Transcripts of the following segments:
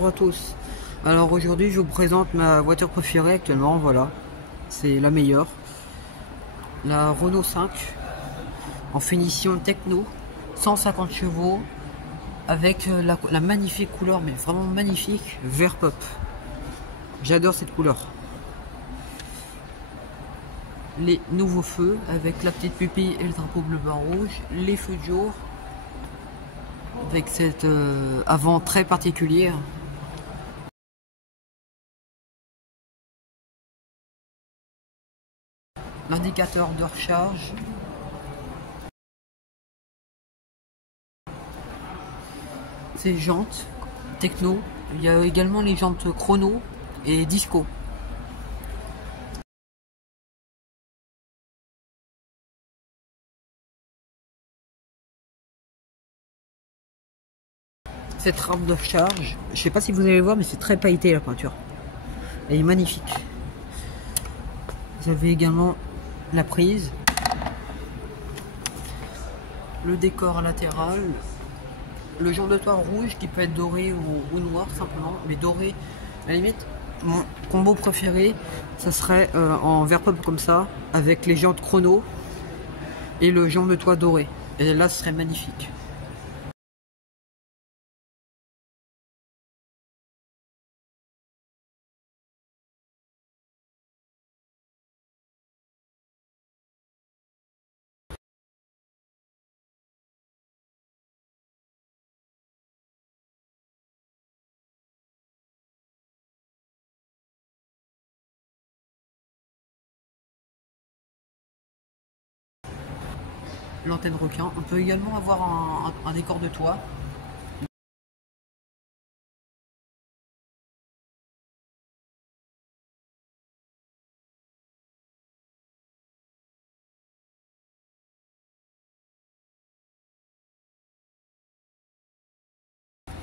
bonjour à tous. Alors aujourd'hui je vous présente ma voiture préférée actuellement, voilà. C'est la meilleure. La Renault 5 en finition techno, 150 chevaux avec la magnifique couleur, mais vraiment magnifique, vert pop. J'adore cette couleur. Les nouveaux feux avec la petite pupille et le drapeau bleu blanc rouge, les feux de jour avec cette avant très particulière. L'indicateur de recharge. Ces jantes techno. Il y a également les jantes chrono et disco. Cette rampe de charge, je sais pas si vous allez voir, mais c'est très pailleté la peinture. Elle est magnifique. Vous avez également la prise, le décor latéral, le genre de toit rouge qui peut être doré ou noir simplement, mais doré. À la limite, mon combo préféré, ça serait en vert pop comme ça, avec les jantes chrono et le genre de toit doré. Et là, ce serait magnifique. L'antenne requin. On peut également avoir un décor de toit.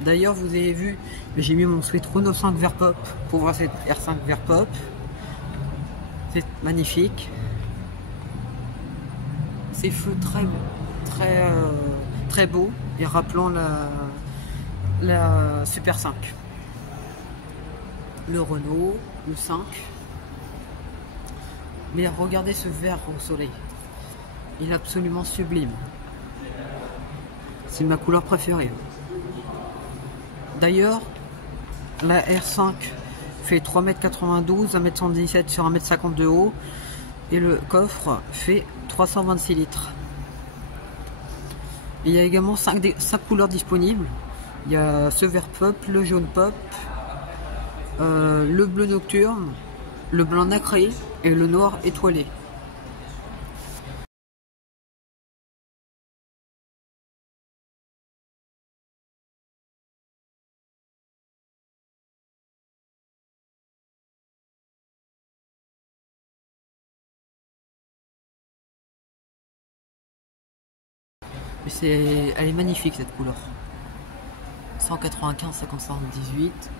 D'ailleurs, vous avez vu, j'ai mis mon sweat Renault 5 vert pop pour voir cette R5 vert pop. C'est magnifique. Ces feux très beaux et rappelant la Super 5. Le Renault, le 5. Mais regardez ce vert au soleil. Il est absolument sublime. C'est ma couleur préférée. D'ailleurs, la R5 fait 3,92 m, 1m117 sur 1,50 m de haut. Et le coffre fait 326 litres. Il y a également 5 couleurs disponibles. Il y a ce vert pop, le jaune pop, le bleu nocturne, le blanc nacré et le noir étoilé. Elle est magnifique cette couleur. 195 578.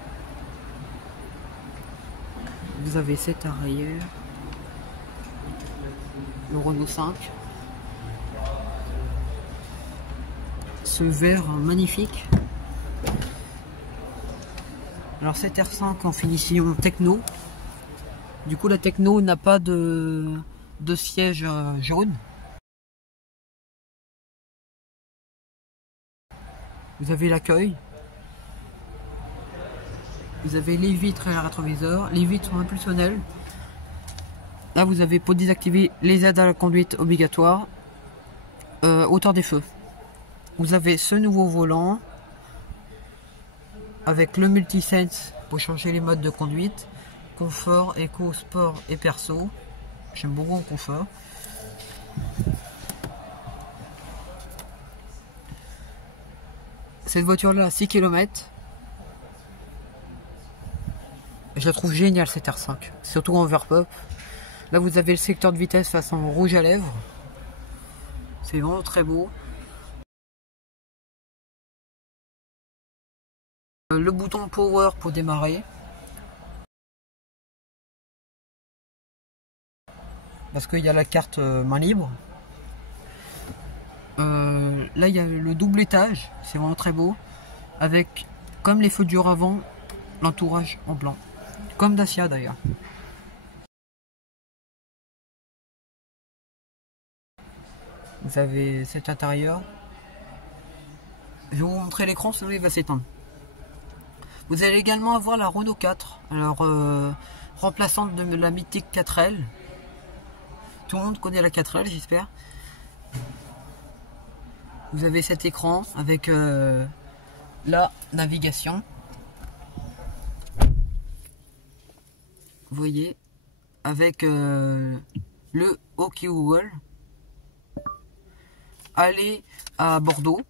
Vous avez cette arrière. Le Renault 5. Ce vert magnifique. Alors cette R5 en finition techno. Du coup la techno n'a pas de siège jaune. Vous avez l'accueil. Vous avez les vitres et le rétroviseur. Les vitres sont impulsionnelles. Là, vous avez pour désactiver les aides à la conduite obligatoires. Hauteur des feux. Vous avez ce nouveau volant avec le multisense pour changer les modes de conduite. Confort, éco, sport et perso. J'aime beaucoup le confort. Cette voiture là a 6 km. Je la trouve géniale cette R5, surtout en vert pop. Là vous avez le secteur de vitesse façon rouge à lèvres. C'est vraiment très beau. Le bouton power pour démarrer. Parce qu'il y a la carte main libre. Là il y a le double étage, c'est vraiment très beau. Avec comme les feux de jour avant, l'entourage en blanc. Comme Dacia d'ailleurs. Vous avez cet intérieur. Je vais vous montrer l'écran, sinon il va s'éteindre. Vous allez également avoir la Renault 4. Alors, remplaçante de la mythique 4L. Tout le monde connaît la 4L, j'espère. Vous avez cet écran avec la navigation. Vous voyez, avec le OK Google. Allez à Bordeaux.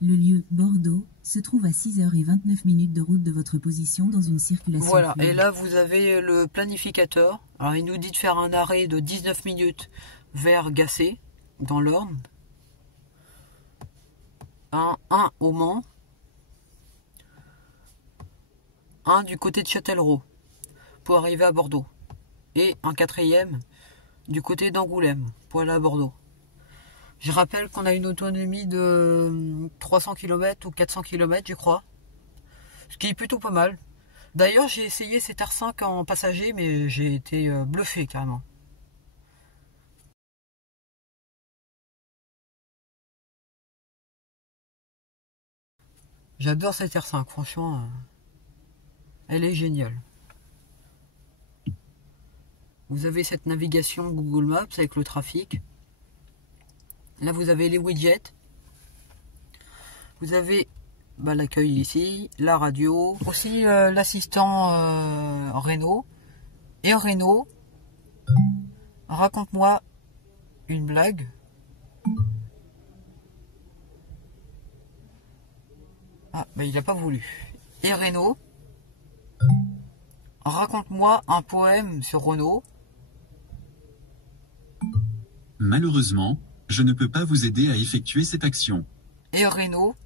Le lieu Bordeaux se trouve à 6h29 de route de votre position dans une circulation. Voilà, fluide. et là vous avez le planificateur. Alors il nous dit de faire un arrêt de 19 minutes vers Gacé, dans l'Orne. Un au Mans. Un du côté de Châtellerault, pour arriver à Bordeaux. Et un quatrième du côté d'Angoulême, pour aller à Bordeaux. Je rappelle qu'on a une autonomie de 300 km ou 400 km, je crois. Ce qui est plutôt pas mal. D'ailleurs, j'ai essayé cet R5 en passager, mais j'ai été bluffé carrément. J'adore cette R5, franchement. Elle est géniale. Vous avez cette navigation Google Maps avec le trafic. Là, vous avez les widgets. Vous avez l'accueil ici, la radio. Aussi l'assistant Renault. Et Renault, raconte-moi une blague. Ah, il n'a pas voulu. Et Renault, raconte-moi un poème sur Renault. Malheureusement, je ne peux pas vous aider à effectuer cette action. Et Renault,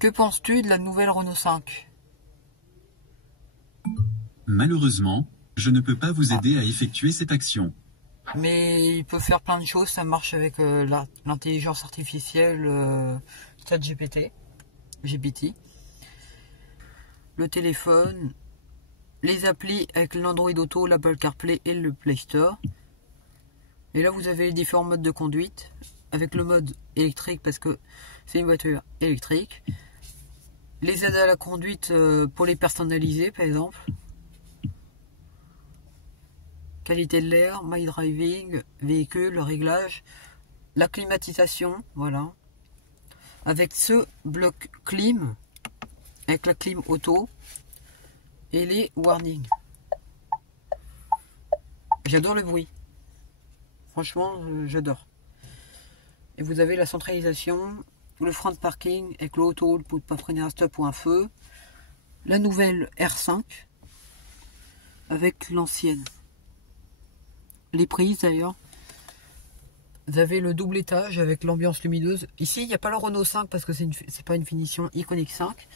que penses-tu de la nouvelle Renault 5? Malheureusement, je ne peux pas vous aider à effectuer cette action. Mais il peut faire plein de choses, ça marche avec l'intelligence artificielle ChatGPT, GPT. Le téléphone, les applis avec l'Android Auto, l'Apple CarPlay et le Play Store. Et là vous avez les différents modes de conduite, avec le mode électrique parce que c'est une voiture électrique. Les aides à la conduite pour les personnaliser par exemple. Qualité de l'air, My Driving, véhicule, réglage, la climatisation, voilà. Avec ce bloc clim, avec la clim auto et les warnings. J'adore le bruit. Franchement, j'adore. Et vous avez la centralisation, le frein de parking avec l'auto pour ne pas freiner un stop ou un feu. La nouvelle R5 avec l'ancienne. Les prises d'ailleurs. Vous avez le double étage avec l'ambiance lumineuse. Ici, il n'y a pas le Renault 5 parce que c'est pas une finition Iconic 5.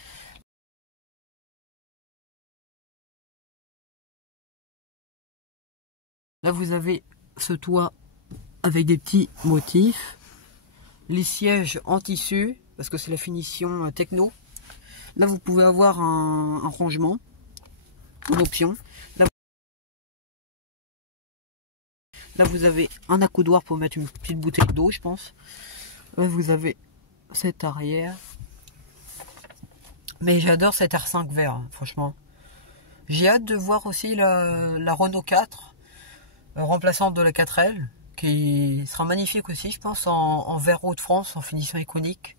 Là, vous avez ce toit avec des petits motifs. Les sièges en tissu parce que c'est la finition techno. Là, vous pouvez avoir un rangement, une option. Là, vous avez un accoudoir pour mettre une petite bouteille d'eau, je pense. Là, vous avez cette arrière. Mais j'adore cette R5 vert, hein, franchement. J'ai hâte de voir aussi la Renault 4, remplaçante de la 4L, qui sera magnifique aussi, je pense, en vert Hauts-de-France, en finition iconique.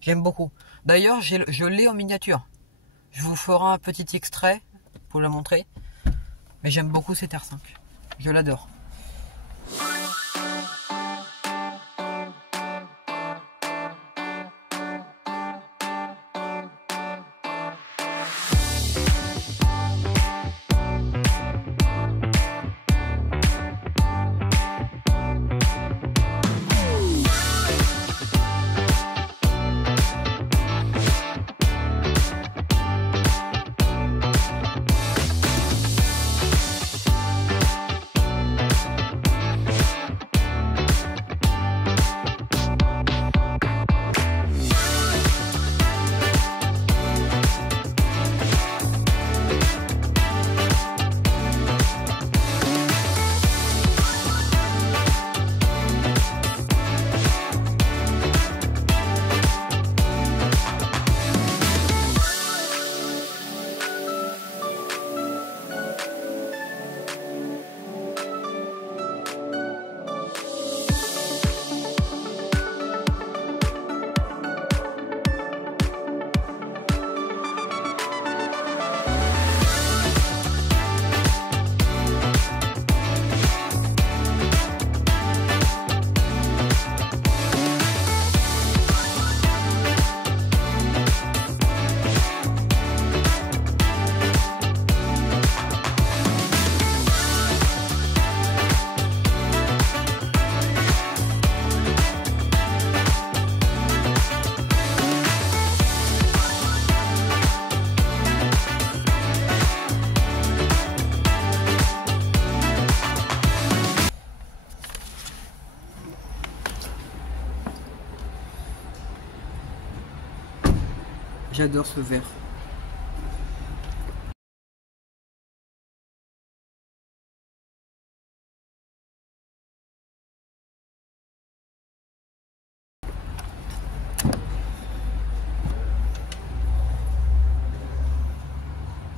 J'aime beaucoup. D'ailleurs, je l'ai en miniature. Je vous ferai un petit extrait pour la montrer. Mais j'aime beaucoup cette R5. Je l'adore. J'adore ce verre.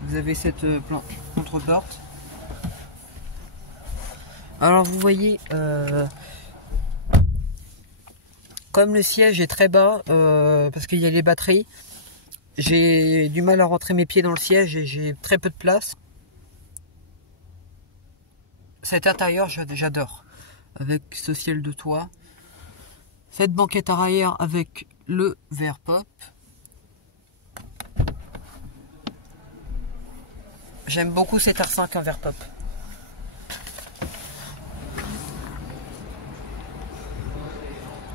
Vous avez cette contreporte. Alors vous voyez, comme le siège est très bas, parce qu'il y a les batteries, j'ai du mal à rentrer mes pieds dans le siège et j'ai très peu de place. Cet intérieur, j'adore. Avec ce ciel de toit. Cette banquette arrière avec le verre pop. J'aime beaucoup cet R5 en verre pop.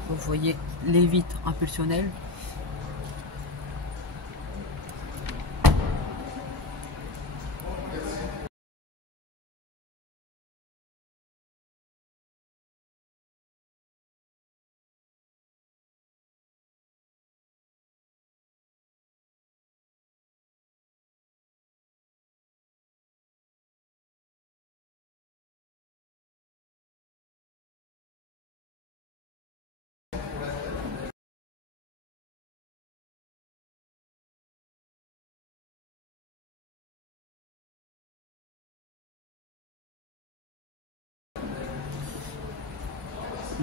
Vous voyez les vitres impulsionnelles.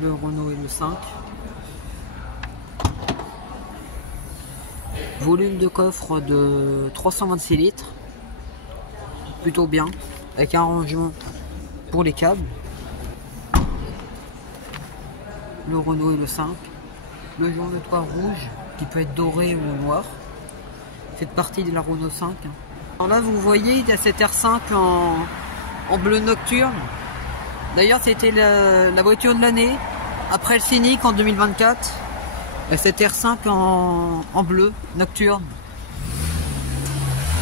Le Renault et le 5. Volume de coffre de 326 litres. Plutôt bien. Avec un rangement pour les câbles. Le Renault et le 5. Le jaune de toit rouge qui peut être doré ou noir. Cette partie de la Renault 5. Alors là vous voyez il y a cette R5 en bleu nocturne. D'ailleurs c'était la voiture de l'année après le Scénic en 2024. Cette R5 en bleu nocturne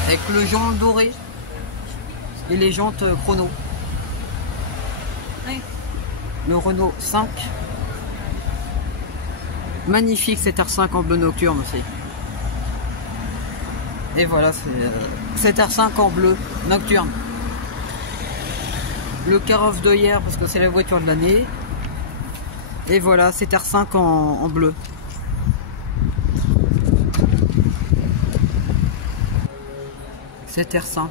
avec le jaune doré et les jantes chrono. Le Renault 5, magnifique cette R5 en bleu nocturne aussi. Et voilà, cette R5 en bleu nocturne. Le carrosse de hier parce que c'est la voiture de l'année. Et voilà, cette R5 en bleu. Cette R5.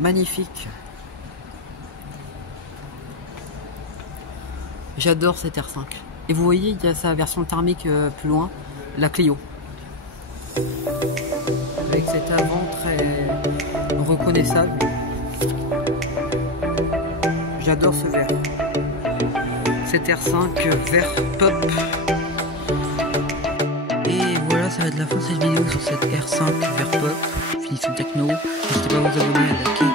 Magnifique. J'adore cette R5. Et vous voyez, il y a sa version thermique plus loin, la Clio. Avec cet avant très reconnaissable. J'adore ce verre. Cette R5 vert pop. Et voilà, ça va être la fin de cette vidéo sur cette R5 vert pop. Finition techno. N'hésitez pas à vous abonner, à liker.